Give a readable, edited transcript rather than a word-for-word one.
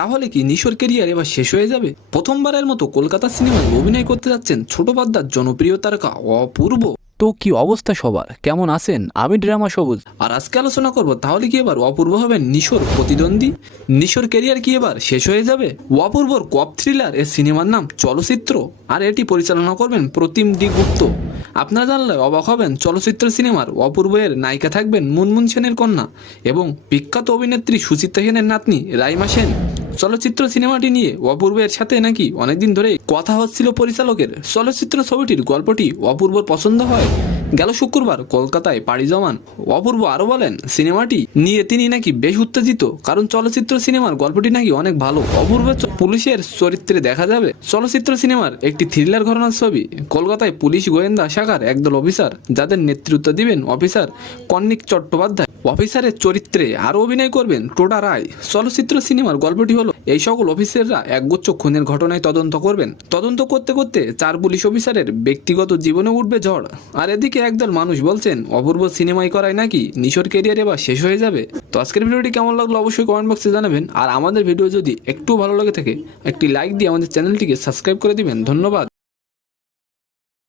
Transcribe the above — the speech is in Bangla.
তাহলে কি নিশোর কেরিয়ার এবার শেষ হয়ে যাবে? প্রথমবারের মতো কলকাতা সিনেমায় অভিনয় করতে যাচ্ছেন ছোট পর্দার জনপ্রিয় তারকা অপূর্ব। তো কি অবস্থা সবার, কেমন আছেন? আমি ড্রামা সবুজ। আর আজকে আলোচনা করব তাহলে কি এবার অপূর্ব হবেন নিশোর প্রতিদ্বন্দ্বী? নিশোর কেরিয়ার কি এবার শেষ হয়ে যাবে? অপূর্বর কপ থ্রিলার এর সিনেমার নাম চলচ্চিত্র, আর এটি পরিচালনা করবেন প্রতিম ডি গুপ্ত। আপনারা জানলে অবাক হবেন, চলচ্চিত্র সিনেমার অপূর্ব এর নায়িকা থাকবেন মুনমুন সেনের কন্যা এবং বিখ্যাত অভিনেত্রী সুচিত্রা সেনের নাতনি রাইমা সেন। চলচ্চিত্র সিনেমাটি নিয়ে অপূর্বের সাথে নাকি অনেকদিন ধরে কথা হচ্ছিল পরিচালকের। চলচ্চিত্র ছবিটির গল্পটি অপূর্বর পছন্দ হয়। গেল শুক্রবার কলকাতায় পাড়ি জমান অপূর্ব আরো বলেন, সিনেমাটি নিয়ে তিনি নাকি বেশ উত্তেজিত, কারণ চলচ্চিত্র সিনেমার গল্পটি নাকি অনেক ভালো। অপূর্ব পুলিশের চরিত্রে দেখা যাবে। চলচ্চিত্র সিনেমার একটি থ্রিলার ঘটনার ছবি। কলকাতায় পুলিশ গোয়েন্দা শাখার একদল অফিসার, যাদের নেতৃত্ব দিবেন অফিসার কর্ণিক চট্টোপাধ্যায়। অফিসারের চরিত্রে আরও অভিনয় করবেন টোটা রায়। চলচ্চিত্র সিনেমার গল্পটি হলো, এই সকল অফিসাররা একগুচ্ছ খুনের ঘটনায় তদন্ত করবেন। তদন্ত করতে করতে 4 পুলিশ অফিসারের ব্যক্তিগত জীবনে উঠবে ঝড়। আর এদিকে একদল মানুষ বলছেন অপূর্ব সিনেমাই করায় নাকি নিশোর কেরিয়ার এবার শেষ হয়ে যাবে। তো আজকের ভিডিওটি কেমন লাগলো অবশ্যই কমেন্ট বক্সে জানাবেন। আর আমাদের ভিডিও যদি একটু ভালো লাগে থাকে একটি লাইক দিয়ে আমাদের চ্যানেলটিকে সাবস্ক্রাইব করে দিবেন। ধন্যবাদ।